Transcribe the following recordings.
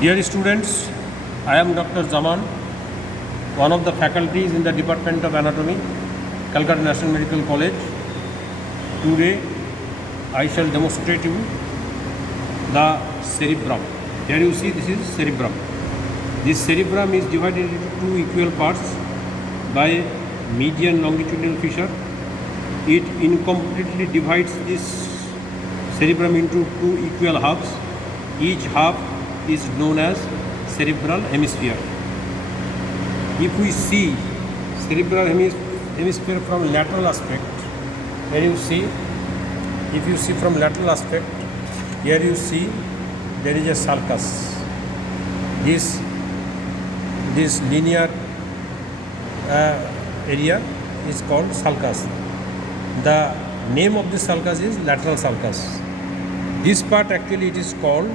Dear students, I am Dr. Zaman, one of the faculties in the Department of Anatomy, Calcutta National Medical College. Today, I shall demonstrate you the cerebrum. Here you see this is cerebrum. This cerebrum is divided into two equal parts by median longitudinal fissure. It incompletely divides this cerebrum into two equal halves. Each half is known as cerebral hemisphere. If we see cerebral hemisphere from lateral aspect, here you see, if you see from lateral aspect, here you see there is a sulcus. This linear area is called sulcus. The name of this sulcus is lateral sulcus. This part actually it is called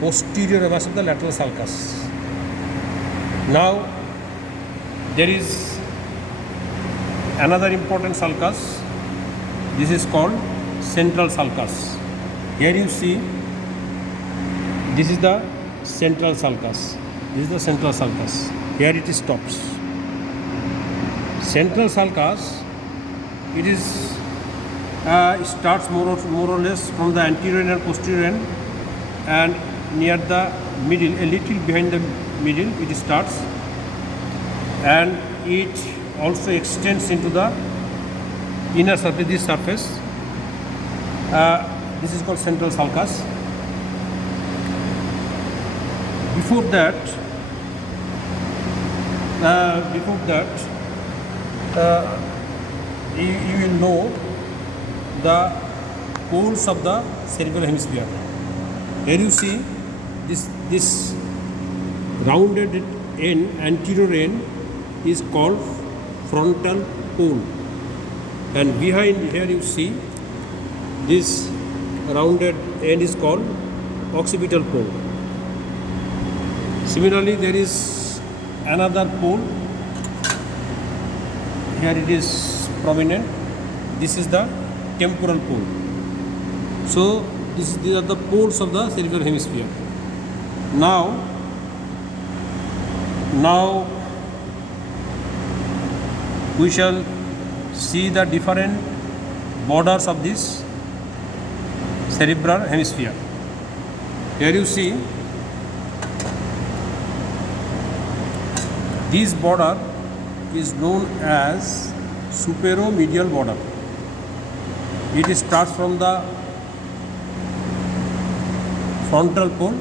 posterior mass of the lateral sulcus. Now there is another important sulcus. This is called central sulcus. Here you see this is the central sulcus. This is the central sulcus. Here it stops. Central sulcus, it is starts more or less from the anterior and posterior end, and near the middle, a little behind the middle it starts, and it also extends into the inner surface, this surface. This is called central sulcus. Before that, you will know the poles of the cerebral hemisphere. Here you see this rounded end, anterior end, is called frontal pole, and behind here you see this rounded end is called occipital pole. Similarly, there is another pole. Here it is prominent. This is the temporal pole. So these are the poles of the cerebral hemisphere. Now we shall see the different borders of this cerebral hemisphere. Here you see this border is known as superomedial border. It starts from the frontal pole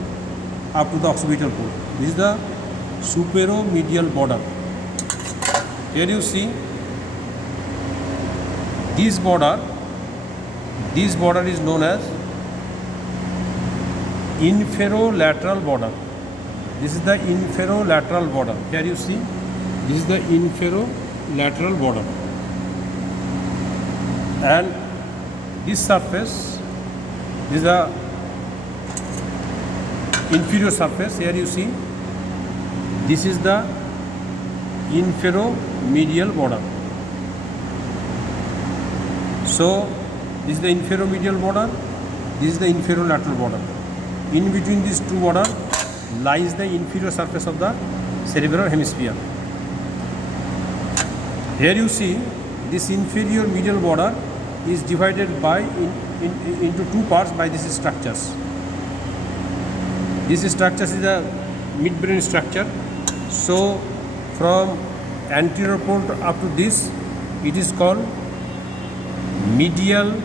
up to the occipital pole. This is the superomedial border. Here you see this border is known as inferolateral border. This is the inferolateral border. Here you see this is the inferolateral border, and this surface is the inferior surface. Here you see this is the inferomedial border. So this is the inferomedial border, this is the inferolateral border. In between these two borders lies the inferior surface of the cerebral hemisphere. Here you see this inferior medial border is divided into two parts by these structures. This structure is the midbrain structure. So from anterior pole up to this, it is called medial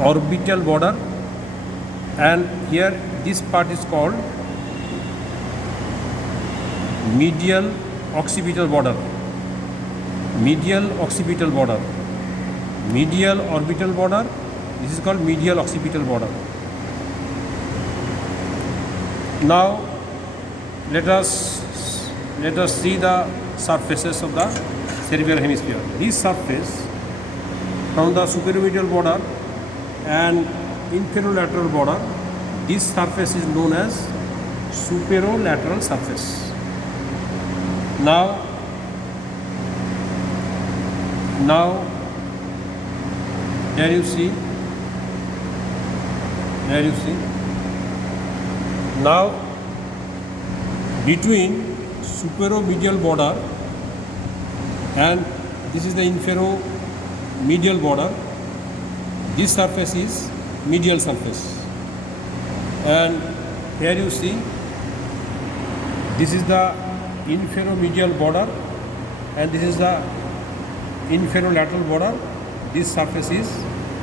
orbital border, and here this part is called medial occipital border. Medial occipital border, medial orbital border. This is called medial occipital border. Now let us see the surfaces of the cerebral hemisphere. This surface from the superomedial border and inferolateral border, this surface is known as superolateral surface. Now here you see Now between superomedial border and this is the inferomedial border. This surface is medial surface, and here you see this is the inferomedial border and this is the inferolateral border. This surface is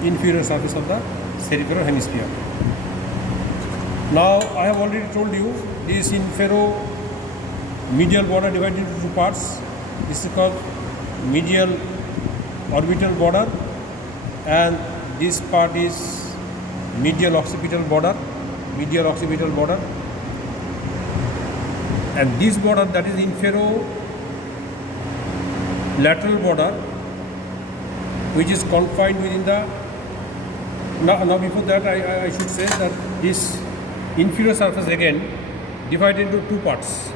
inferior surface of the cerebral hemisphere. Now I have already told you this inferomedial border divided into two parts. This is called medial orbital border and this part is medial occipital border. And this border, that is inferolateral border, which is confined within the now before that I should say that this inferior surface again divided into two parts.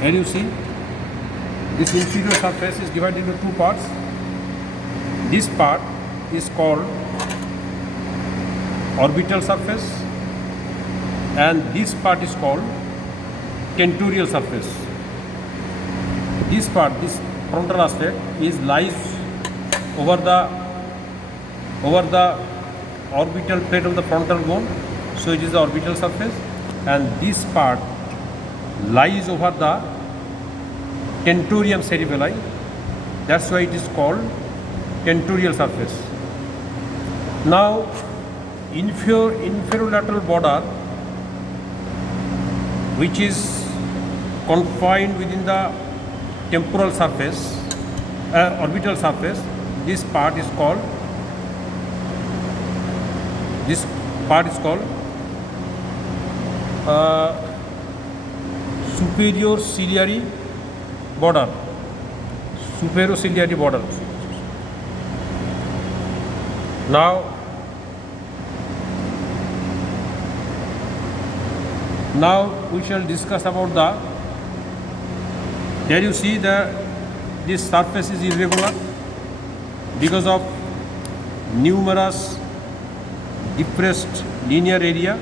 Here you see this inferior surface is divided into two parts. This part is called orbital surface and this part is called tentorial surface. This part, this frontal aspect, lies over the orbital plate of the frontal bone, so it is the orbital surface, and this part lies over the tentorium cerebelli. That's why it is called tentorial surface. Now, inferolateral border, which is confined within the temporal surface, orbital surface, this part is called superior ciliary border. Now we shall discuss about the. Here you see this surface is irregular because of numerous depressed linear area.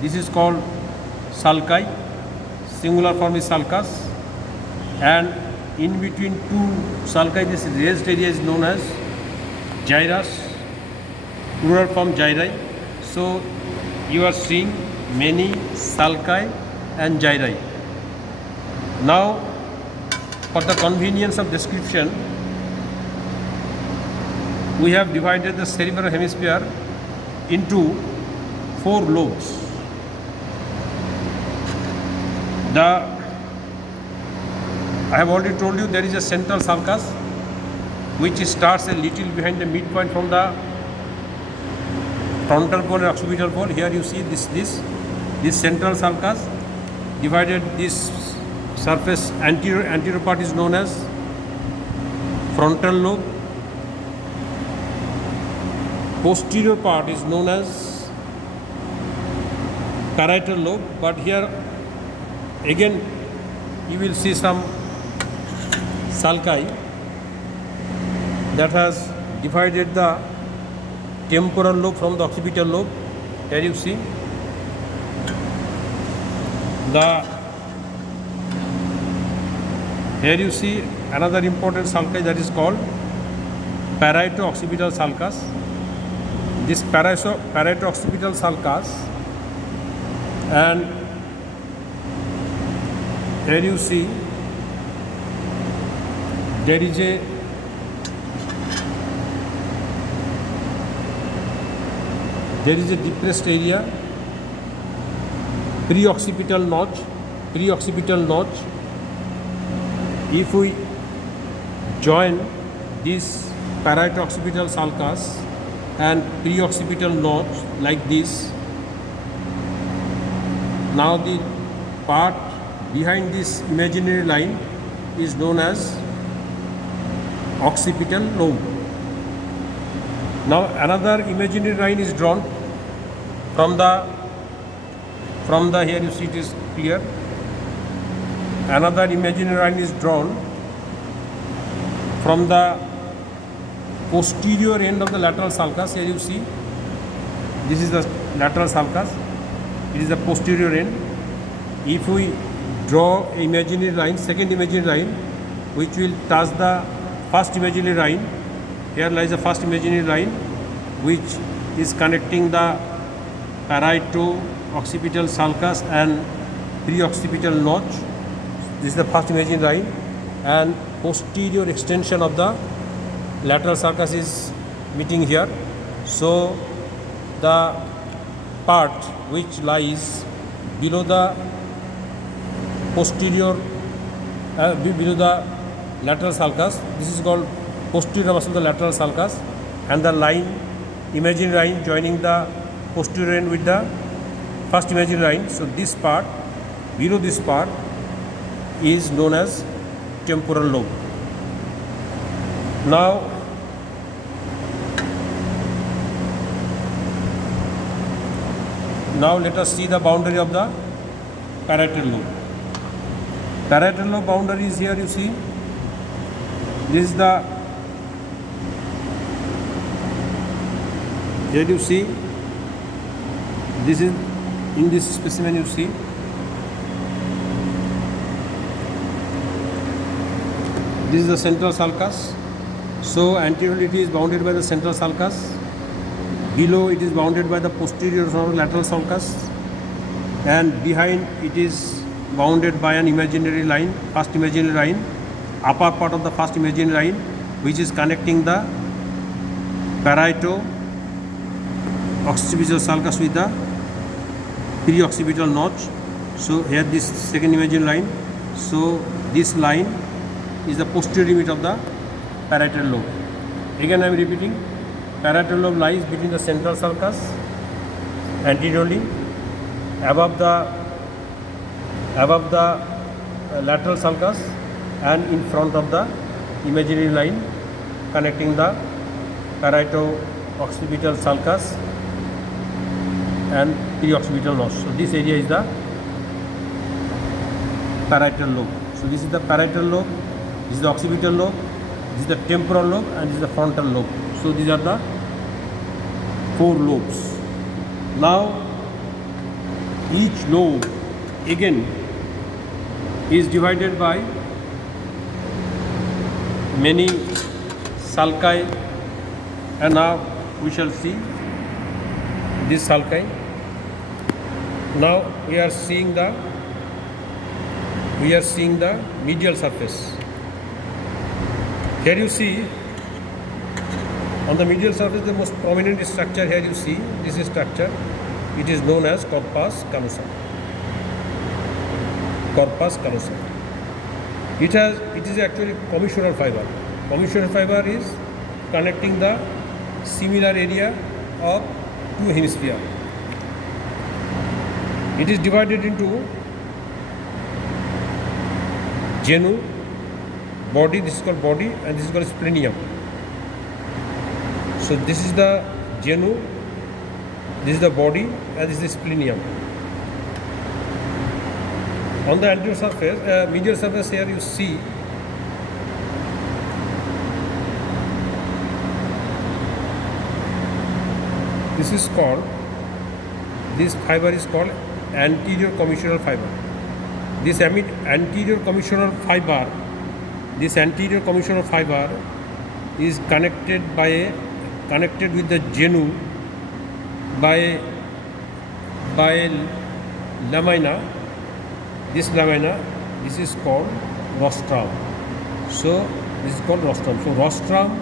This is called sulci. Singular form is sulcus, and in between two sulci this raised area is known as gyrus, plural form gyri. So you are seeing many sulci and gyri. Now, for the convenience of description, we have divided the cerebral hemisphere into four lobes. I have already told you there is a central sulcus which starts a little behind the midpoint from the frontal bone and occipital bone. Here you see this central sulcus divided this surface. Anterior part is known as frontal lobe. Posterior part is known as parietal lobe, but here again you will see some sulci that has divided the temporal lobe from the occipital lobe. Here you see another important sulci that is called parieto-occipital sulcus. This parieto-occipital sulcus, and here you see there is a depressed area, pre-occipital notch. If we join this parieto-occipital sulcus and pre-occipital notch like this, now the part behind this imaginary line is known as occipital lobe. Now another imaginary line is drawn from the here you see it is clear. Another imaginary line is drawn from the posterior end of the lateral sulcus. Here you see this is the lateral sulcus. It is the posterior end. If we draw an imaginary line, second imaginary line, which will touch the first imaginary line. Here lies the first imaginary line, which is connecting the parieto-occipital sulcus and pre-occipital notch. This is the first imaginary line, and posterior extension of the lateral sulcus is meeting here. So the part which lies below the posterior below the lateral sulcus, this is called posterior muscle of the lateral sulcus, and the line, imaginary line joining the posterior end with the first imaginary line. So this part, below this part, is known as temporal lobe. Now let us see the boundary of the parietal lobe. Parietal lobe boundary is here, you see. This is the, here you see, this is, in this specimen you see, this is the central sulcus. So anteriorly it is bounded by the central sulcus. Below it is bounded by the posterior or lateral sulcus, and behind it is bounded by an imaginary line, first imaginary line, upper part of the first imaginary line, which is connecting the parieto-occipital sulcus with the pre-occipital notch. So here this second imaginary line. So this line is the posterior limit of the parietal lobe. Again I am repeating. Parietal lobe lies between the central sulcus, anteriorly, above the lateral sulcus, and in front of the imaginary line connecting the parieto-occipital sulcus and pre-occipital notch. So this area is the parietal lobe. So this is the parietal lobe, this is the occipital lobe, this is the temporal lobe, and this is the frontal lobe. So these are the 4 lobes. Now each lobe again is divided by many sulci, and now we shall see this sulci. Now we are seeing the medial surface. Here you see, on the medial surface, the most prominent structure here you see, this is structure, it is known as corpus callosum. Corpus callosum. It is actually commissural fiber. Commissural fiber is connecting the similar area of 2 hemispheres. It is divided into genu, body, this is called body, and this is called splenium. So this is the genu, this is the body, and this is the splenium. On the anterior surface, medial surface, here you see this fiber is called anterior commissural fiber. This anterior commissural fiber is connected with the genu by lamina. This lamina, this is called rostrum. So this is called rostrum. So rostrum,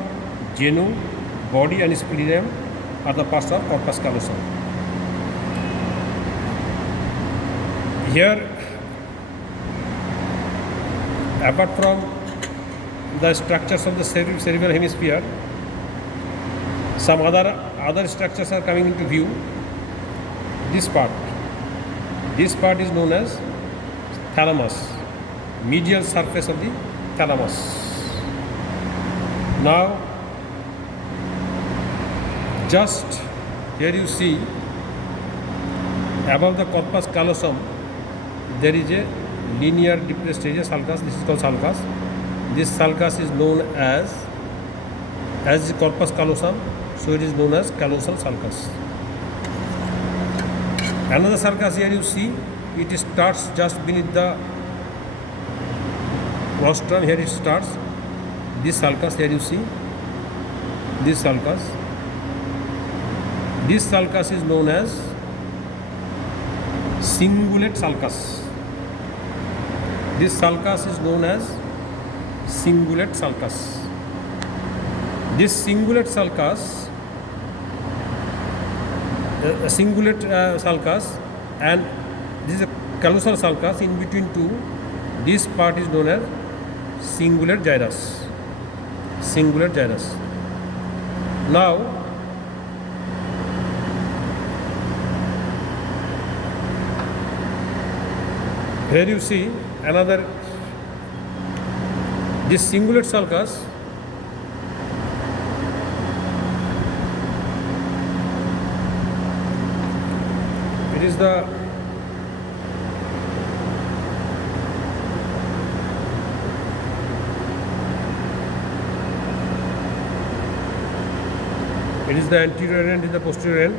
genu, body, and splenium are the parts of corpus callosum. Here, apart from the structures of the cerebral hemisphere, some other structures are coming into view. This part is known as thalamus, medial surface of the thalamus. Now, just here you see, above the corpus callosum, there is a linear depressed area, sulcus. This is called sulcus. This sulcus is known as the corpus callosum, so it is known as callosal sulcus. Another sulcus here you see, it starts just beneath the rostrum, here it starts. This sulcus, here you see this sulcus. This sulcus is known as cingulate sulcus. This sulcus is known as cingulate sulcus. This cingulate sulcus, sulcus, and this is a callosal sulcus. In between two, this part is known as cingulate gyrus. Cingulate gyrus. Now, here you see another, this cingulate sulcus. It is the anterior end, is the posterior end.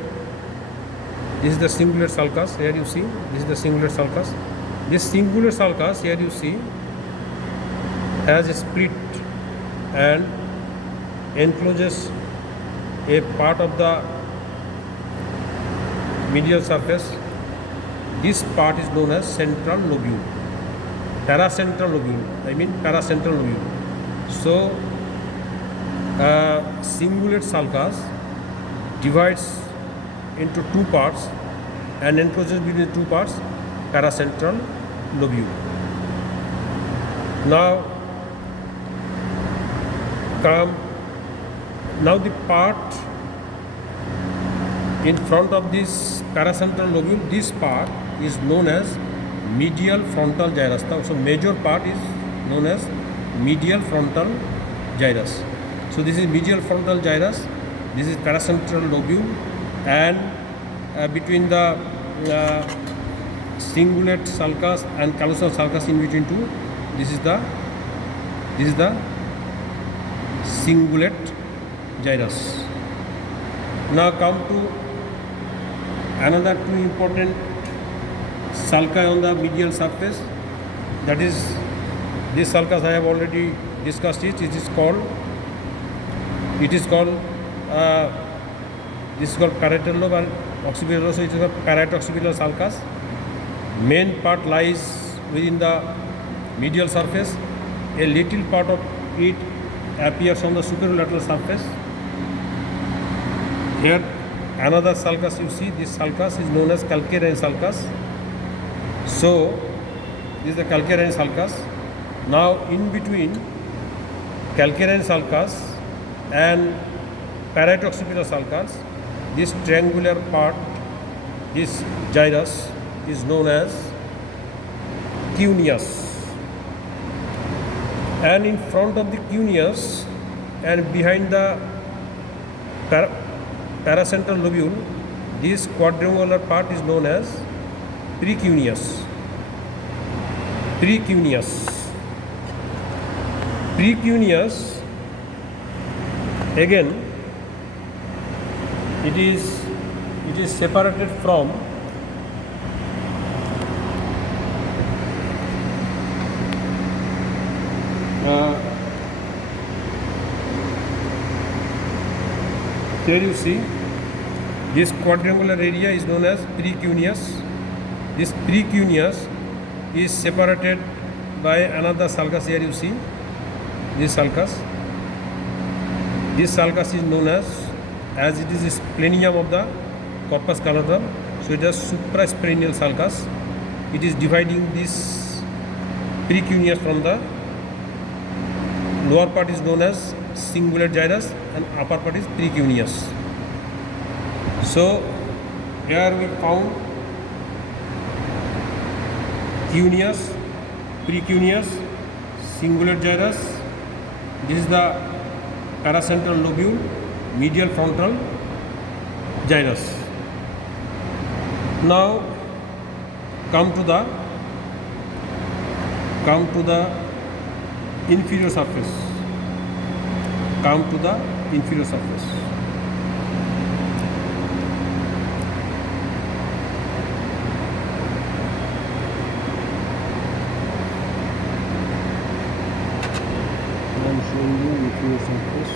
This is the cingulate sulcus. Here you see this is the cingulate sulcus. This cingulate sulcus, here you see, has a split and encloses a part of the medial surface. This part is known as central lobule, paracentral lobule. I mean paracentral lobule. So, cingulate sulcus divides into two parts and encloses between two parts, paracentral lobule. Now the part in front of this paracentral lobule, this part is known as medial frontal gyrus. So major part is known as medial frontal gyrus. So this is medial frontal gyrus, this is paracentral lobule, and between the cingulate sulcus and callosal sulcus, in between two, this is the cingulate gyrus. Now come to another two important sulci on the medial surface. That is, this sulcus I have already discussed it. This is called parietal lobe and occipital lobe. So it is a parieto-occipital sulcus. Main part lies within the medial surface. A little part of it appears on the superolateral surface. Here another sulcus you see. This sulcus is known as calcarine sulcus. So this is the calcarine sulcus. Now in between calcarine sulcus and parieto-occipital sulcus, this triangular part, this gyrus, is known as cuneus. And in front of the cuneus and behind the paracentral lobule, this quadrangular part is known as precuneus. Precuneus, again, it is separated from here you see this quadrangular area is known as precuneus. This precuneus is separated by another sulcus. Here you see this sulcus. This sulcus is known as it is splenium of the corpus callosum. So it is suprasplenial sulcus. It is dividing this precuneus from the lower part is known as cingulate gyrus and upper part is precuneus. So here we found cuneus, precuneus, cingulate gyrus. This is the paracentral lobule, medial frontal gyrus. Now come to the inferior surface. Come to the inferior surface. showing you inferior surface.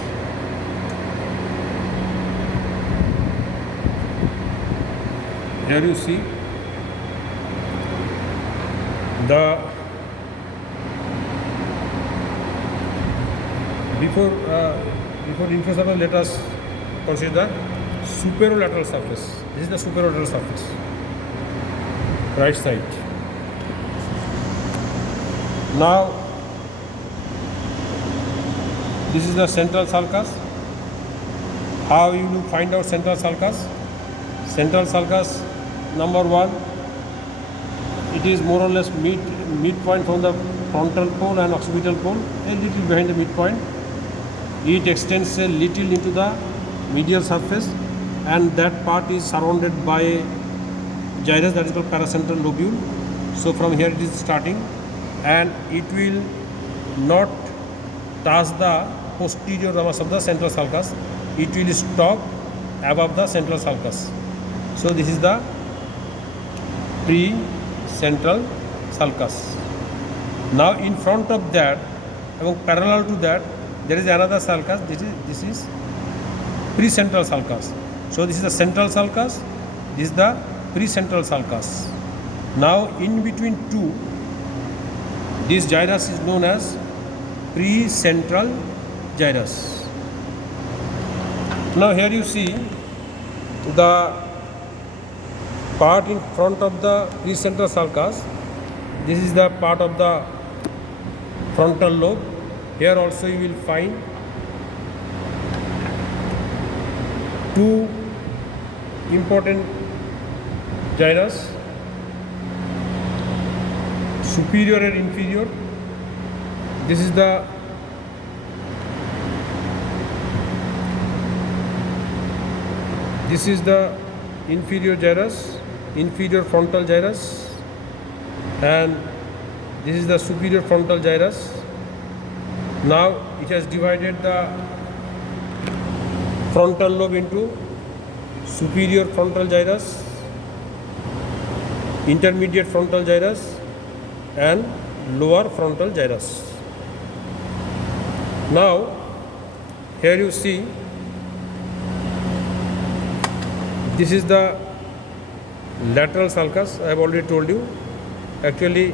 Here you see the before inferior surface. Let us consider the superolateral surface. This is the superolateral surface, right side. Now this is the central sulcus. How you will find out central sulcus? Central sulcus, number one, it is more or less midpoint from the frontal pole and occipital pole, a little behind the midpoint. It extends a little into the medial surface, and that part is surrounded by a gyrus, that is called paracentral lobule. So from here it is starting, and it will not touch the posterior ramus of the central sulcus. It will stop above the central sulcus. So this is the pre-central sulcus. Now in front of that, parallel to that, there is another sulcus. This is pre-central sulcus. So this is the central sulcus. This is the pre-central sulcus. Now in between two, this gyrus is known as pre-central gyrus. Now here you see the part in front of the pre-central sulcus. This is the part of the frontal lobe. Here also you will find two important gyrus, superior and inferior. This is the inferior gyrus, inferior frontal gyrus, and this is the superior frontal gyrus. Now it has divided the frontal lobe into superior frontal gyrus, intermediate frontal gyrus, and lower frontal gyrus. Now here you see this is the lateral sulcus. I have already told you. Actually,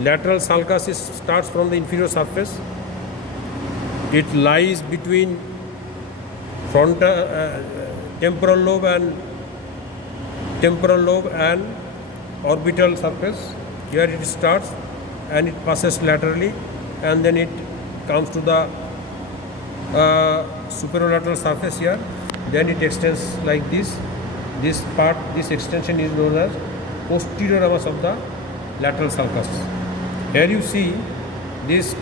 lateral sulcus starts from the inferior surface. It lies between temporal lobe and orbital surface. Here it starts and it passes laterally, and then it comes to the superolateral surface here. Then it extends like this. This extension is known as posterior ramus of the lateral sulcus. Here you see this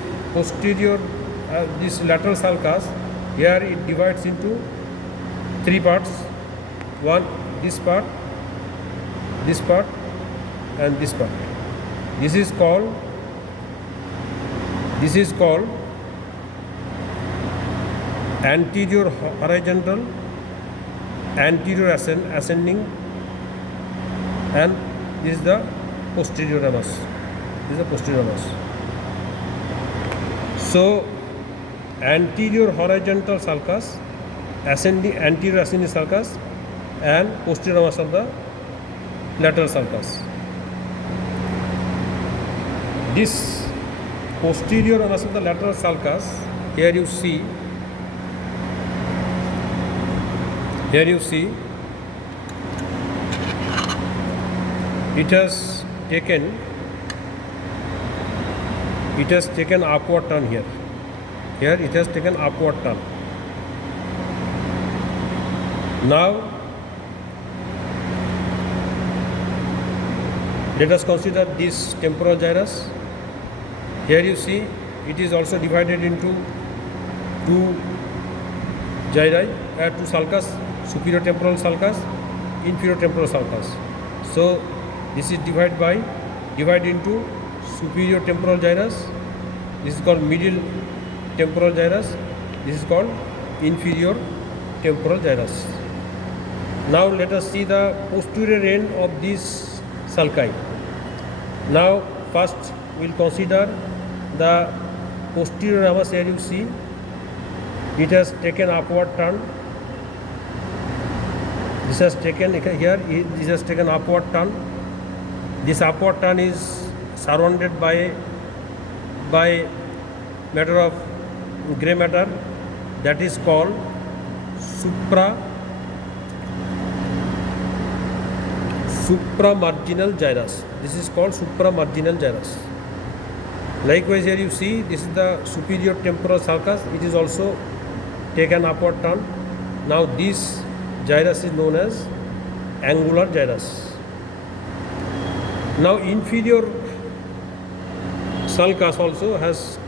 this lateral sulcus. Here it divides into three parts. One, this part, and this part. This is called anterior horizontal, anterior ascending, and this is the posterior ramus. So anterior horizontal sulcus, anterior ascending sulcus, and posterior ramus of the lateral sulcus. This posterior ramus of the lateral sulcus, here you see it has taken upward turn here. Here it has taken upward turn. Now let us consider this temporal gyrus. Here you see it is also divided into two gyri, two sulcus, superior temporal sulcus, inferior temporal sulcus. So this is divided into superior temporal gyrus. This is called medial temporal gyrus. This is called inferior temporal gyrus. Now let us see the posterior end of this sulci. Now first we will consider the posterior ramus. Here you see it has taken upward turn. This has taken here. This has taken upward turn. This upward turn is surrounded by matter of gray matter, that is called supramarginal gyrus. This is called supramarginal gyrus. Likewise, here you see this is the superior temporal sulcus. It is also taken upward turn. Now this gyrus is known as angular gyrus. Now inferior sulcus also has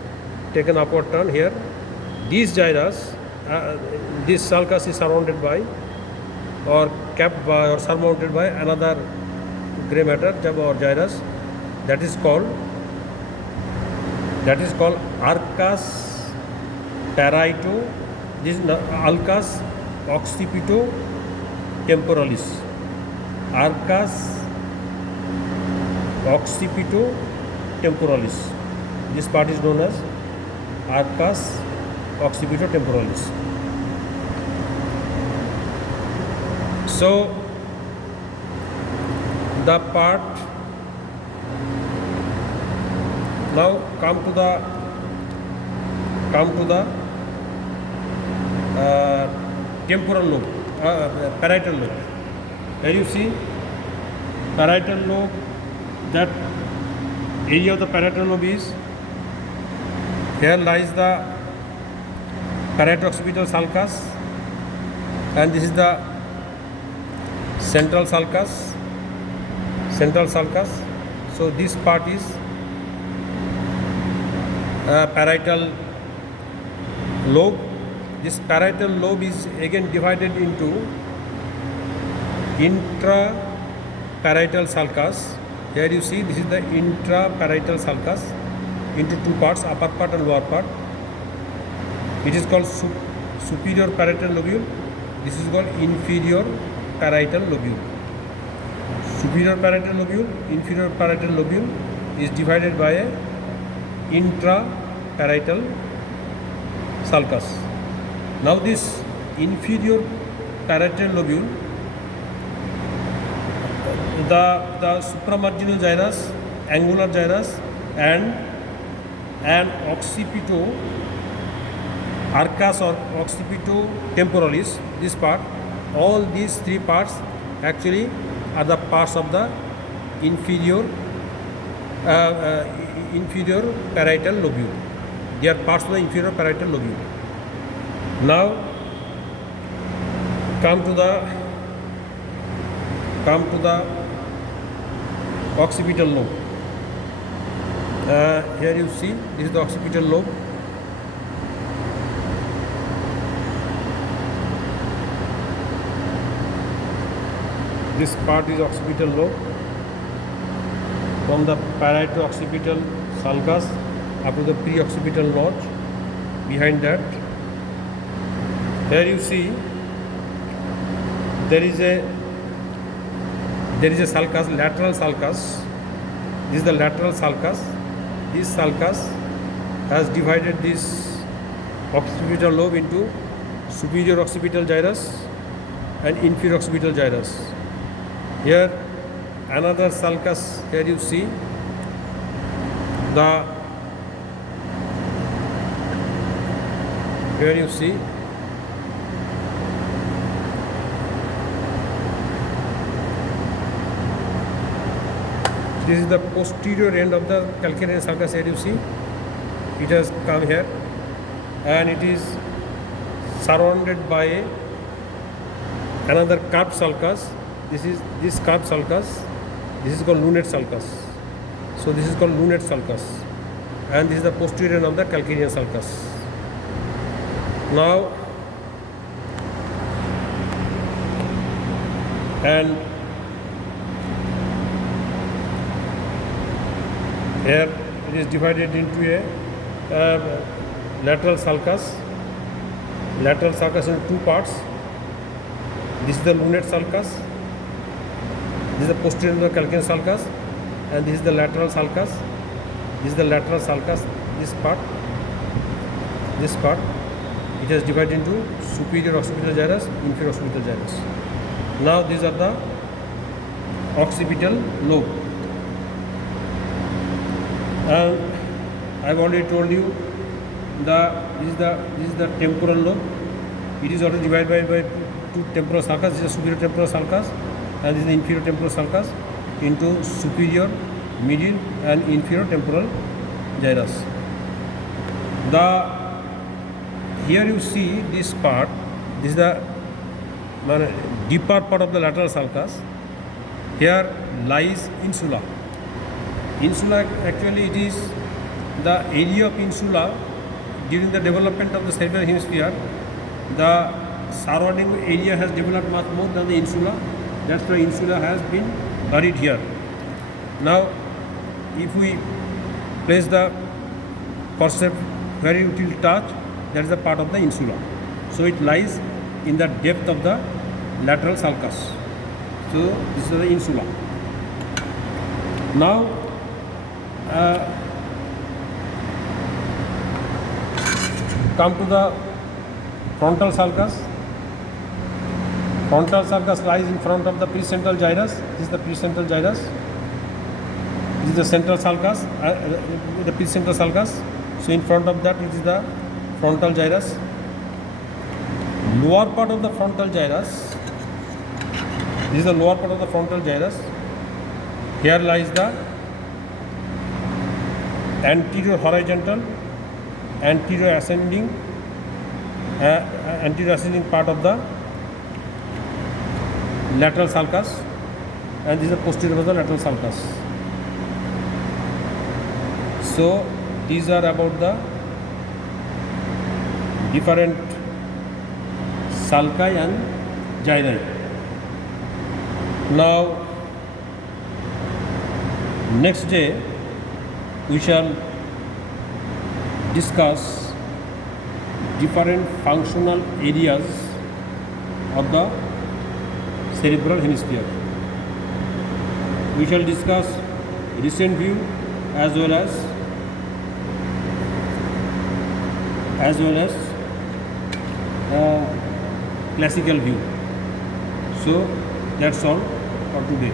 taken upward turn here. This gyrus, this sulcus is surrounded by or capped by or surmounted by another gray matter or gyrus, that is called arcus parieto. This is arcus occipito-temporalis. Arcus occipito-temporalis. This part is known as arcus occipito-temporalis. So the part, now come to the temporal lobe, parietal lobe. Here you see parietal lobe. That area of the parietal lobe is, here lies the parieto-occipital sulcus, and this is the central sulcus. So this part is parietal lobe. This parietal lobe is again divided into intraparietal sulcus. Here you see this is the intraparietal sulcus into two parts, upper part and lower part. It is called superior parietal lobule. This is called inferior parietal lobule. Superior parietal lobule, inferior parietal lobule is divided by a intraparietal sulcus. Now this inferior parietal lobule, the supramarginal gyrus, angular gyrus, and occipito, arcus or occipito-temporalis, this part, all these three parts actually are the parts of the inferior parietal lobule. They are parts of the inferior parietal lobule. Now come to the occipital lobe. Here you see this is the occipital lobe. This part is occipital lobe. From the parieto-occipital sulcus up to the pre-occipital notch. Behind that, here you see there is a sulcus, lateral sulcus. This is the lateral sulcus. This sulcus has divided this occipital lobe into superior occipital gyrus and inferior occipital gyrus. Here another sulcus. Here you see this is the posterior end of the calcaneal sulcus. Here you see it has come here and it is surrounded by another curved sulcus. This curved sulcus. This is called lunate sulcus. So this is called lunate sulcus, and this is the posterior end of the calcaneal sulcus. Now and here it is divided into a lateral sulcus. Lateral sulcus in two parts. This is the lunate sulcus. This is the posterior end of the calcaneal sulcus, and this is the lateral sulcus. This is the lateral sulcus. This part, It has divided into superior occipital gyrus, inferior occipital gyrus. Now these are the occipital lobe. And I've already told you this is the temporal lobe. It is already divided by two temporal sulcus. This is the superior temporal sulcus and this is the inferior temporal sulcus into superior, middle and inferior temporal gyrus. Here you see this part. This is the deeper part of the lateral sulcus. Here lies insula. Insula, actually it is the area of insula during the development of the cerebral hemisphere. The surrounding area has developed much more than the insula. That's why insula has been buried here. Now, if we place the forceps where it will touch, that is a part of the insula. So it lies in the depth of the lateral sulcus. So this is the insula. Now, come to the frontal sulcus. Frontal sulcus lies in front of the precentral gyrus. This is the precentral gyrus. This is the central sulcus, the precentral sulcus. So in front of that, it is the frontal gyrus. Lower part of the frontal gyrus. This is the lower part of the frontal gyrus. Here lies the anterior horizontal, anterior ascending part of the lateral sulcus, and this is the posterior of the lateral sulcus. So these are about the different sulci and gyri. Now, next day we shall discuss different functional areas of the cerebral hemisphere. We shall discuss recent view as well as classical view. So that's all for today.